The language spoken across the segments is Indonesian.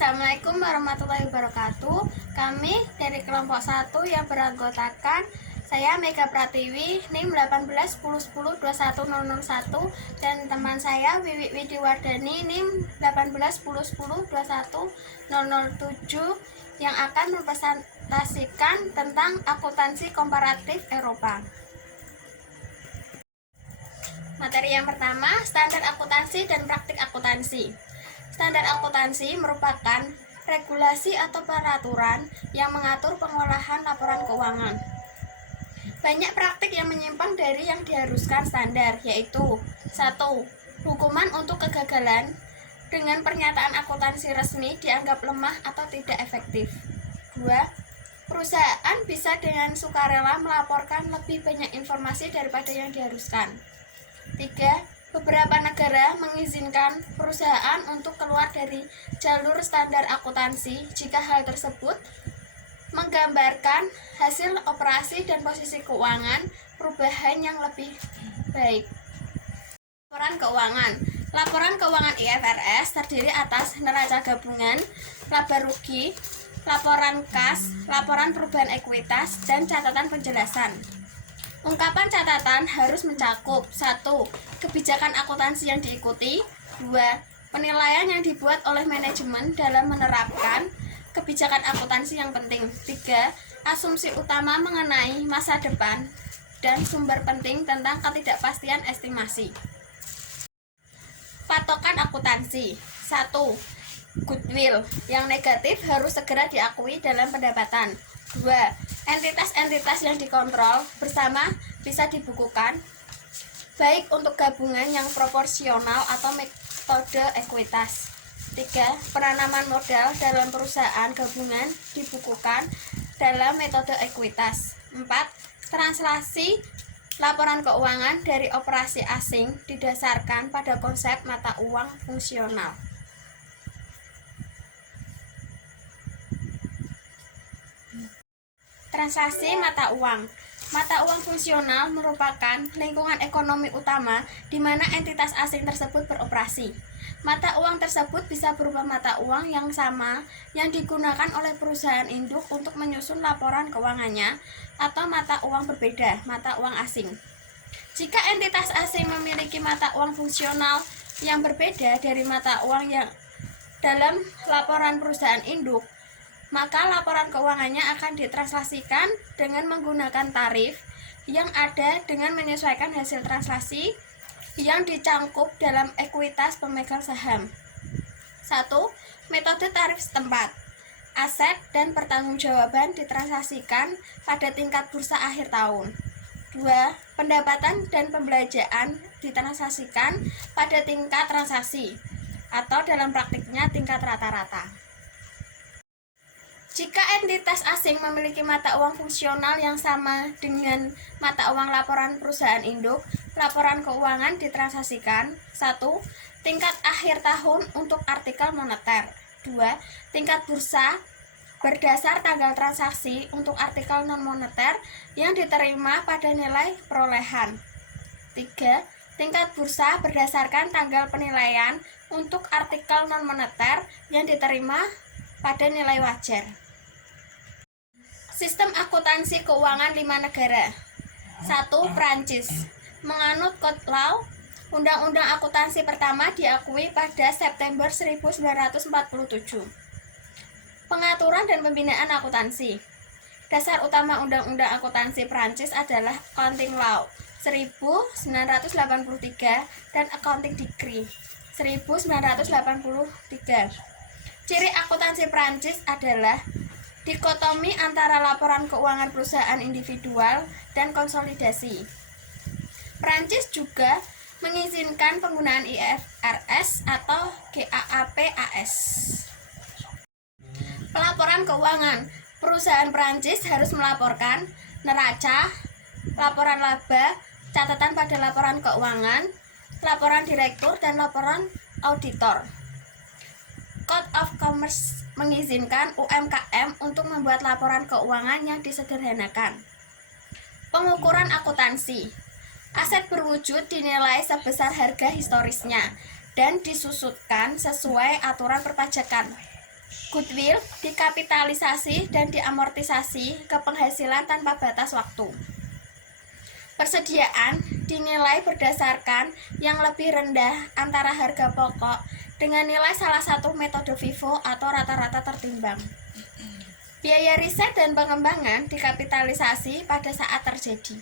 Assalamualaikum warahmatullahi wabarakatuh. Kami dari kelompok 1 yang beranggotakan saya Mega Pratiwi, NIM 1810102101 dan teman saya Wiwi Widiwardani, NIM 1810102107 yang akan mempresentasikan tentang akuntansi komparatif Eropa. Materi yang pertama, standar akuntansi dan praktik akuntansi. Standar akuntansi merupakan regulasi atau peraturan yang mengatur pengolahan laporan keuangan. Banyak praktik yang menyimpang dari yang diharuskan standar, yaitu 1. Hukuman untuk kegagalan dengan pernyataan akuntansi resmi dianggap lemah atau tidak efektif. 2. Perusahaan bisa dengan sukarela melaporkan lebih banyak informasi daripada yang diharuskan. 3. Beberapa negara mengizinkan perusahaan untuk keluar dari jalur standar akuntansi jika hal tersebut menggambarkan hasil operasi dan posisi keuangan perubahan yang lebih baik. Laporan keuangan. Laporan keuangan IFRS terdiri atas neraca gabungan, laba rugi, laporan kas, laporan perubahan ekuitas, dan catatan penjelasan. Ungkapan catatan harus mencakup 1. Kebijakan akuntansi yang diikuti. 2. Penilaian yang dibuat oleh manajemen dalam menerapkan kebijakan akuntansi yang penting. 3. Asumsi utama mengenai masa depan dan sumber penting tentang ketidakpastian estimasi. Patokan akuntansi. 1. Goodwill yang negatif harus segera diakui dalam pendapatan. 2. Entitas-entitas yang dikontrol bersama bisa dibukukan, baik untuk gabungan yang proporsional atau metode ekuitas. 3. Penanaman modal dalam perusahaan gabungan dibukukan dalam metode ekuitas. 4. Translasi laporan keuangan dari operasi asing didasarkan pada konsep mata uang fungsional. Transaksi mata uang. Mata uang fungsional merupakan lingkungan ekonomi utama di mana entitas asing tersebut beroperasi. Mata uang tersebut bisa berupa mata uang yang sama yang digunakan oleh perusahaan induk untuk menyusun laporan keuangannya, atau mata uang berbeda, mata uang asing. Jika entitas asing memiliki mata uang fungsional yang berbeda dari mata uang yang dalam laporan perusahaan induk, maka laporan keuangannya akan ditranslasikan dengan menggunakan tarif yang ada dengan menyesuaikan hasil translasi yang dicangkup dalam ekuitas pemegang saham. 1. Metode tarif setempat. Aset dan pertanggungjawaban ditransaksikan pada tingkat bursa akhir tahun. 2. Pendapatan dan pembelanjaan ditransaksikan pada tingkat transaksi atau dalam praktiknya tingkat rata-rata. Jika entitas asing memiliki mata uang fungsional yang sama dengan mata uang laporan perusahaan induk, laporan keuangan ditransaksikan. 1. Tingkat akhir tahun untuk artikel moneter. 2. Tingkat bursa berdasar tanggal transaksi untuk artikel non-moneter yang diterima pada nilai perolehan. 3. Tingkat bursa berdasarkan tanggal penilaian untuk artikel non-moneter yang diterima pada nilai wajar. Sistem akuntansi keuangan 5 negara. 1. Prancis. Menganut Code Law, Undang-Undang Akuntansi pertama diakui pada September 1947. Pengaturan dan pembinaan akuntansi. Dasar utama Undang-Undang Akuntansi Prancis adalah Accounting Law 1983 dan Accounting Decree 1983. Ciri akuntansi Prancis adalah dikotomi antara laporan keuangan perusahaan individual dan konsolidasi. Prancis juga mengizinkan penggunaan IFRS atau GAAP-AS. Pelaporan keuangan. Perusahaan Prancis harus melaporkan neraca, laporan laba, catatan pada laporan keuangan, laporan direktur, dan laporan auditor. Code of Commerce mengizinkan UMKM untuk membuat laporan keuangan yang disederhanakan. Pengukuran akuntansi. Aset berwujud dinilai sebesar harga historisnya dan disusutkan sesuai aturan perpajakan. Goodwill dikapitalisasi dan diamortisasi ke penghasilan tanpa batas waktu. Persediaan dinilai berdasarkan yang lebih rendah antara harga pokok dengan nilai salah satu metode FIFO atau rata-rata tertimbang. Biaya riset dan pengembangan dikapitalisasi pada saat terjadi.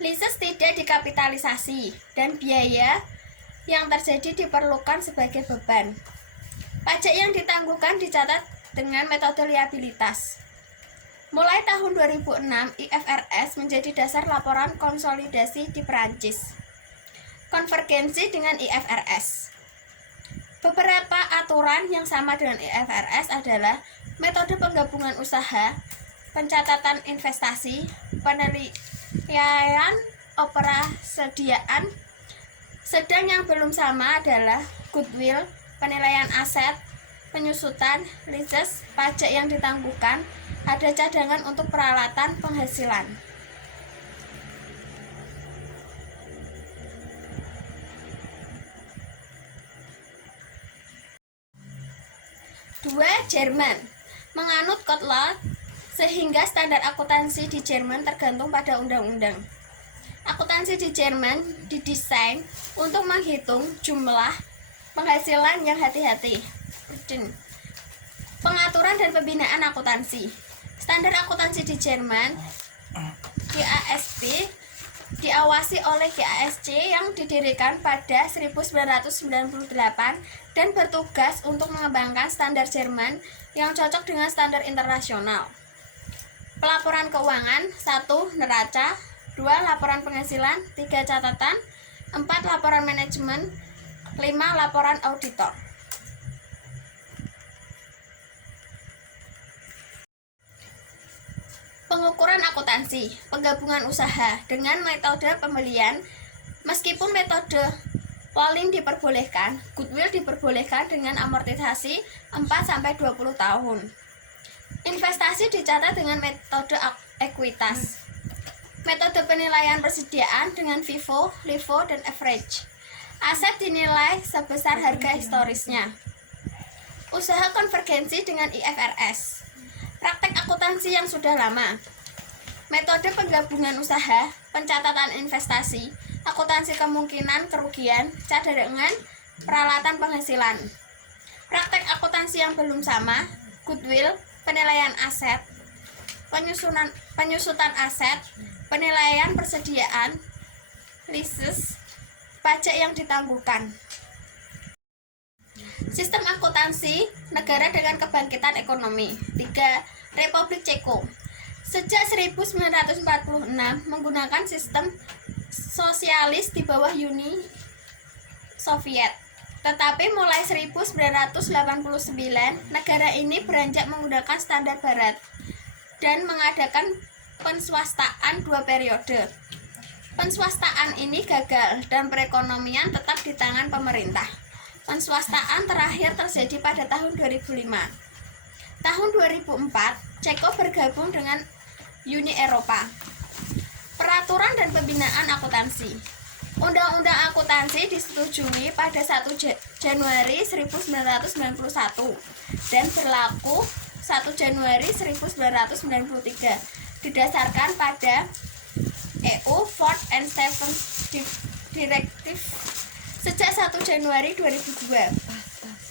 Leases tidak dikapitalisasi dan biaya yang terjadi diperlukan sebagai beban. Pajak yang ditangguhkan dicatat dengan metode liabilitas. Mulai tahun 2006, IFRS menjadi dasar laporan konsolidasi di Perancis. Konvergensi dengan IFRS. Beberapa aturan yang sama dengan IFRS adalah metode penggabungan usaha, pencatatan investasi, penilaian operasediaan. Sedang yang belum sama adalah goodwill, penilaian aset, penyusutan, leases, pajak yang ditangguhkan, ada cadangan untuk peralatan penghasilan. Dua, Jerman menganut code law sehingga standar akuntansi di Jerman tergantung pada undang-undang. Akuntansi di Jerman didesain untuk menghitung jumlah penghasilan yang hati-hati. Pengaturan dan pembinaan akuntansi. Standar akuntansi di Jerman, GASB, diawasi oleh GASC yang didirikan pada 1998 dan bertugas untuk mengembangkan standar Jerman yang cocok dengan standar internasional. Pelaporan keuangan: 1. Neraca, 2. Laporan penghasilan, 3. Catatan, 4. Laporan manajemen, 5. Laporan auditor. Pengukuran akuntansi, penggabungan usaha dengan metode pembelian. Meskipun metode polling diperbolehkan, goodwill diperbolehkan dengan amortisasi 4-20 tahun. Investasi dicatat dengan metode ekuitas. Metode penilaian persediaan dengan FIFO, LIFO, dan average. Aset dinilai sebesar harga historisnya. Usaha konvergensi dengan IFRS. Praktek akuntansi yang sudah lama. Metode penggabungan usaha, pencatatan investasi, akuntansi kemungkinan kerugian, cadangan, peralatan penghasilan. Praktek akuntansi yang belum sama, goodwill, penilaian aset, penyusutan aset, penilaian persediaan, leases, pajak yang ditangguhkan. Sistem akuntansi negara dengan kebangkitan ekonomi. 3. Republik Ceko. Sejak 1946 menggunakan sistem sosialis di bawah Uni Soviet. Tetapi mulai 1989 negara ini beranjak menggunakan standar barat dan mengadakan penswastaan 2 periode. Penswastaan ini gagal dan perekonomian tetap di tangan pemerintah. Penswastaan terakhir terjadi pada tahun 2005. Tahun 2004, Ceko bergabung dengan Uni Eropa. Peraturan dan pembinaan akuntansi. Undang-undang akuntansi disetujui pada 1 Januari 1991 dan berlaku 1 Januari 1993. Didasarkan pada EU 4 and 7 Directive sejak 1 Januari 2002.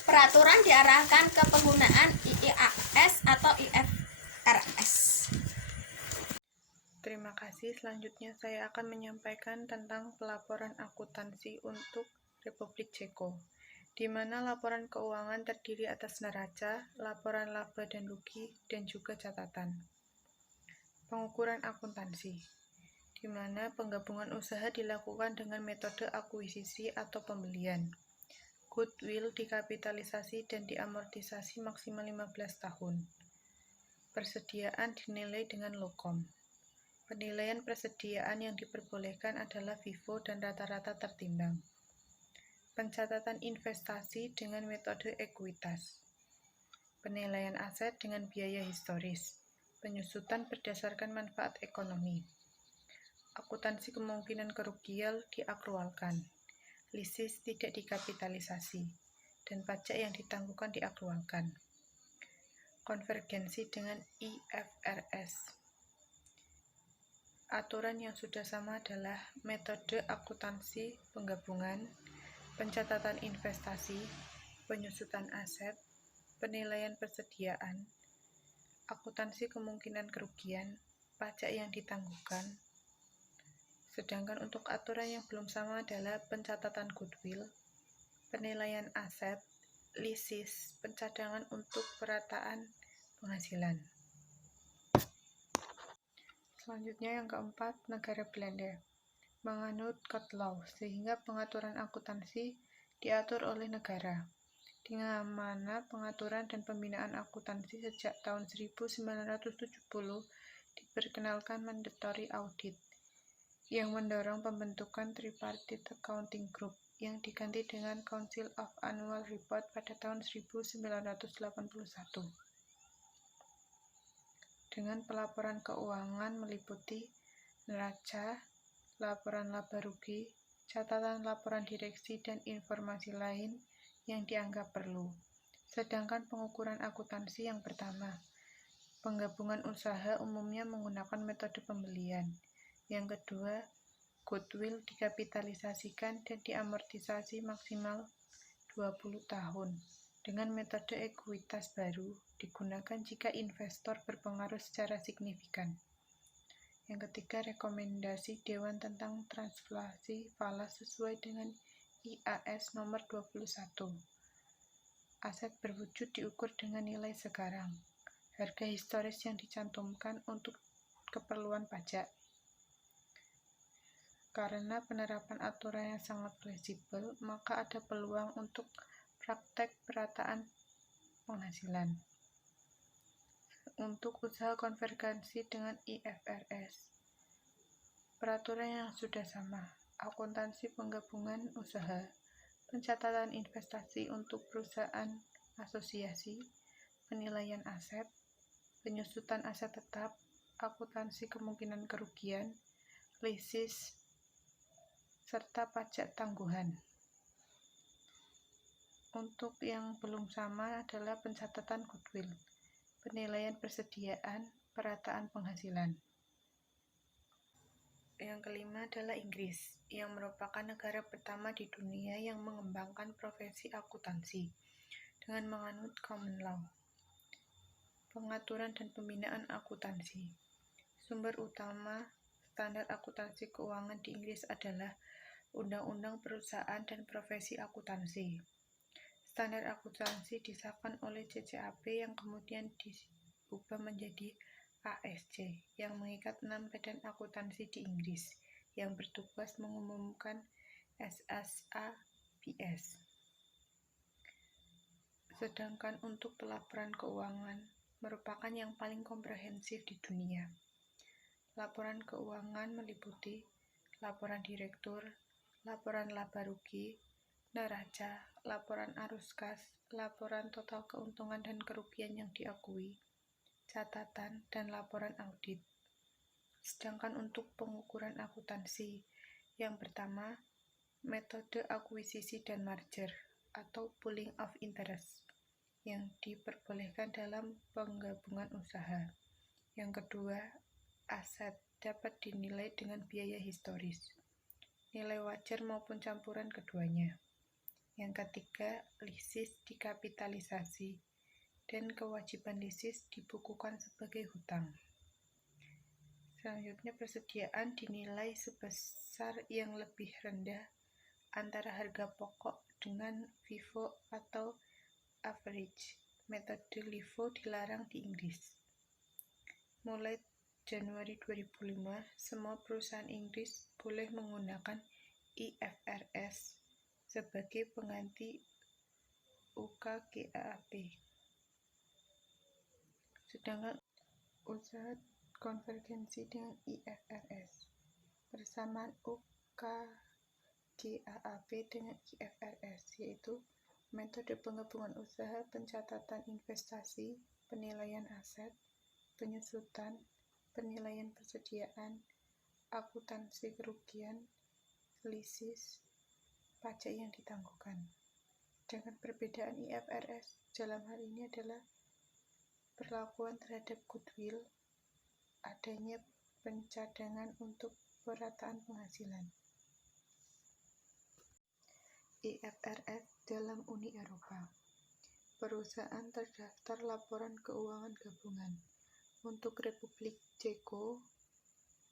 Peraturan diarahkan ke penggunaan IAS atau IFRS. Terima kasih. Selanjutnya saya akan menyampaikan tentang pelaporan akuntansi untuk Republik Ceko, di mana laporan keuangan terdiri atas neraca, laporan laba dan rugi, dan juga catatan. Pengukuran akuntansi, di mana penggabungan usaha dilakukan dengan metode akuisisi atau pembelian. Goodwill dikapitalisasi dan diamortisasi maksimal 15 tahun. Persediaan dinilai dengan lokom. Penilaian persediaan yang diperbolehkan adalah FIFO dan rata-rata tertimbang. Pencatatan investasi dengan metode ekuitas. Penilaian aset dengan biaya historis. Penyusutan berdasarkan manfaat ekonomi. Akuntansi kemungkinan kerugian diakrualkan. Leases tidak dikapitalisasi. dan pajak yang ditangguhkan diaktualkan. Konvergensi dengan IFRS. Aturan yang sudah sama adalah metode akuntansi penggabungan, pencatatan investasi, penyusutan aset, penilaian persediaan, akuntansi kemungkinan kerugian, pajak yang ditangguhkan. Sedangkan untuk aturan yang belum sama adalah pencatatan goodwill, penilaian aset, leases, pencadangan untuk perataan penghasilan. Selanjutnya yang keempat, negara Belanda menganut Code Law, sehingga pengaturan akuntansi diatur oleh negara, di mana pengaturan dan pembinaan akuntansi sejak tahun 1970 diperkenalkan mandatory audit, yang mendorong pembentukan Tripartite Accounting Group, yang diganti dengan Council of Annual Report pada tahun 1981. Dengan pelaporan keuangan meliputi neraca, laporan laba rugi, catatan laporan direksi, dan informasi lain yang dianggap perlu. Sedangkan pengukuran akuntansi yang pertama, penggabungan usaha umumnya menggunakan metode pembelian. Yang kedua, goodwill dikapitalisasikan dan diamortisasi maksimal 20 tahun. Dengan metode ekuitas baru digunakan jika investor berpengaruh secara signifikan. Yang ketiga, rekomendasi Dewan tentang translasi falas sesuai dengan IAS nomor 21. Aset berwujud diukur dengan nilai sekarang. Harga historis yang dicantumkan untuk keperluan pajak. Karena penerapan aturan yang sangat fleksibel, maka ada peluang untuk praktek perataan penghasilan. Untuk usaha konvergensi dengan IFRS, peraturan yang sudah sama, akuntansi penggabungan usaha, pencatatan investasi untuk perusahaan asosiasi, penilaian aset, penyusutan aset tetap, akuntansi kemungkinan kerugian, leases, serta pajak tangguhan. Untuk yang belum sama adalah pencatatan goodwill, penilaian persediaan, perataan penghasilan. Yang kelima adalah Inggris, yang merupakan negara pertama di dunia yang mengembangkan profesi akuntansi dengan menganut common law. Pengaturan dan pembinaan akuntansi. Sumber utama standar akuntansi keuangan di Inggris adalah Undang-Undang Perusahaan dan Profesi Akuntansi. Standar akuntansi disahkan oleh CCAP yang kemudian diubah menjadi ASC, yang mengikat 6 badan akuntansi di Inggris, yang bertugas mengumumkan SSABS. Sedangkan untuk pelaporan keuangan, merupakan yang paling komprehensif di dunia. Laporan keuangan meliputi laporan direktur, laporan laba rugi, neraca, laporan arus kas, laporan total keuntungan dan kerugian yang diakui, catatan, dan laporan audit. Sedangkan untuk pengukuran akuntansi, yang pertama, metode akuisisi dan merger atau pooling of interest yang diperbolehkan dalam penggabungan usaha. Yang kedua, aset dapat dinilai dengan biaya historis, nilai wajar maupun campuran keduanya. Yang ketiga, leases dikapitalisasi dan kewajiban leases dibukukan sebagai hutang. Selanjutnya, persediaan dinilai sebesar yang lebih rendah antara harga pokok dengan FIFO atau average. Metode LIFO dilarang di Inggris. Mulai Januari 2005, semua perusahaan Inggris boleh menggunakan IFRS sebagai pengganti UKGAAP. Sedangkan usaha konvergensi dengan IFRS, persamaan UKGAAP dengan IFRS, yaitu metode penggabungan usaha, pencatatan investasi, penilaian aset, penyusutan, penilaian persediaan, akuntansi kerugian, leases, pajak yang ditangguhkan. Sedangkan perbedaan IFRS dalam hal ini adalah perlakuan terhadap goodwill, adanya pencadangan untuk perataan penghasilan. IFRS dalam Uni Eropa. Perusahaan terdaftar laporan keuangan gabungan. Untuk Republik Ceko,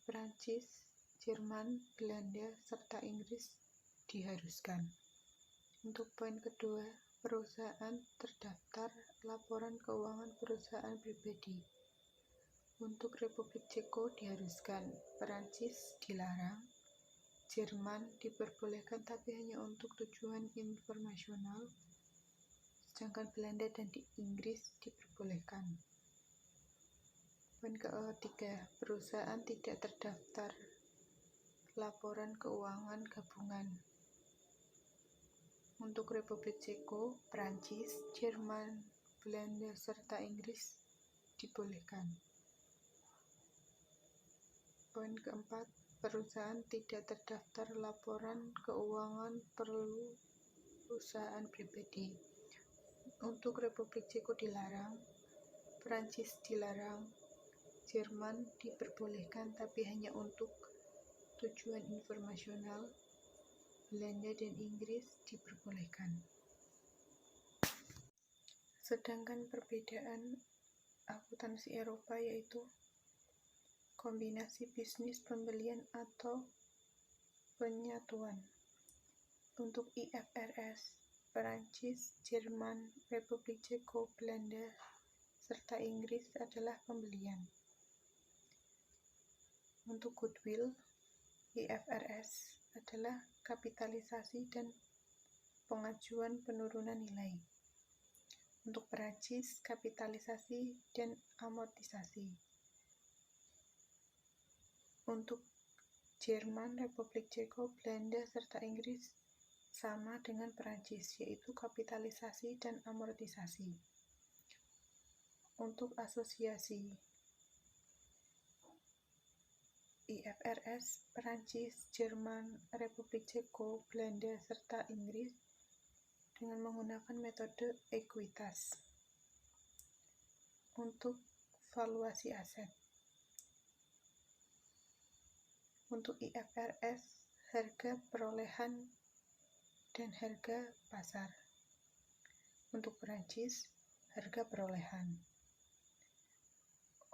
Prancis, Jerman, Belanda, serta Inggris diharuskan. Untuk poin kedua, perusahaan terdaftar laporan keuangan perusahaan pribadi. Untuk Republik Ceko diharuskan, Prancis dilarang, Jerman diperbolehkan tapi hanya untuk tujuan informasional, sedangkan Belanda dan Inggris diperbolehkan. Poin ketiga, perusahaan tidak terdaftar laporan keuangan gabungan. Untuk Republik Ceko, Prancis, Jerman, Belanda, serta Inggris dibolehkan. Poin keempat, perusahaan tidak terdaftar laporan keuangan perusahaan pribadi. Untuk Republik Ceko dilarang, Prancis dilarang, Jerman diperbolehkan tapi hanya untuk tujuan informasional, Belanda dan Inggris diperbolehkan. Sedangkan perbedaan akuntansi Eropa yaitu kombinasi bisnis pembelian atau penyatuan. Untuk IFRS, Perancis, Jerman, Republik Ceko, Belanda, serta Inggris adalah pembelian. Untuk goodwill, IFRS adalah kapitalisasi dan pengajuan penurunan nilai. Untuk Perancis, kapitalisasi dan amortisasi. Untuk Jerman, Republik Ceko, Belanda, serta Inggris sama dengan Perancis, yaitu kapitalisasi dan amortisasi. Untuk asosiasi, IFRS, Perancis, Jerman, Republik Ceko, Belanda, serta Inggris dengan menggunakan metode ekuitas. Untuk valuasi aset, untuk IFRS, harga perolehan dan harga pasar. Untuk Perancis, harga perolehan.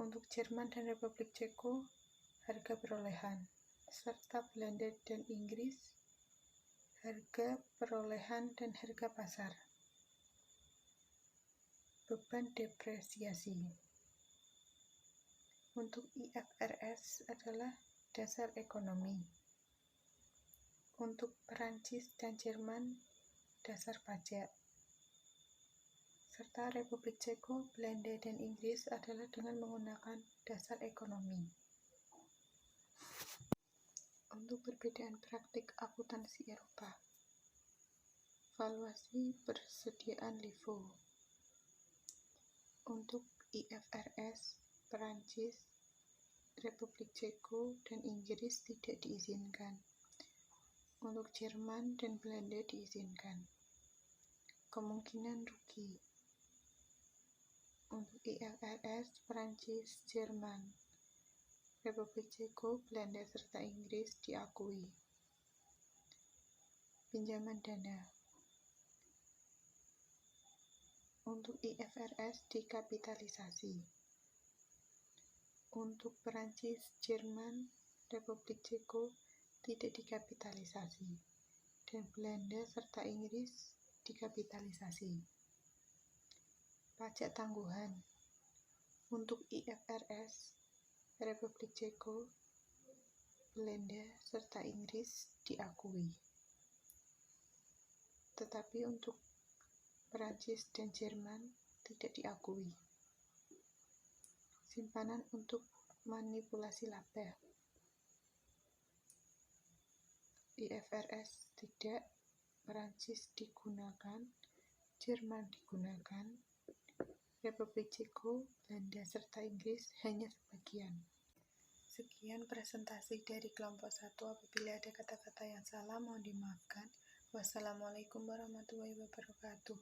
Untuk Jerman dan Republik Ceko, harga perolehan, serta Belanda dan Inggris, harga perolehan dan harga pasar. Beban depresiasi. Untuk IFRS adalah dasar ekonomi. Untuk Perancis dan Jerman, dasar pajak. Serta Republik Ceko, Belanda, dan Inggris adalah dengan menggunakan dasar ekonomi. Untuk perbedaan praktik akuntansi Eropa. Valuasi persediaan LIFO. Untuk IFRS, Perancis, Republik Ceko, dan Inggris tidak diizinkan. Untuk Jerman dan Belanda diizinkan. Kemungkinan rugi. Untuk IFRS, Perancis, Jerman, Republik Ceko, Belanda, serta Inggris diakui. Pinjaman dana. Untuk IFRS dikapitalisasi. Untuk Perancis, Jerman, Republik Ceko tidak dikapitalisasi, dan Belanda serta Inggris dikapitalisasi. Pajak tangguhan. Untuk IFRS, Republik Ceko, Belanda serta Inggris diakui. Tetapi untuk Perancis dan Jerman tidak diakui. Simpanan untuk manipulasi laba. IFRS tidak, Perancis digunakan, Jerman digunakan, Republik Ceko, Belanda, serta Inggris hanya sebagian. Sekian presentasi dari kelompok 1. Apabila ada kata-kata yang salah mohon dimaafkan. Wassalamualaikum warahmatullahi wabarakatuh.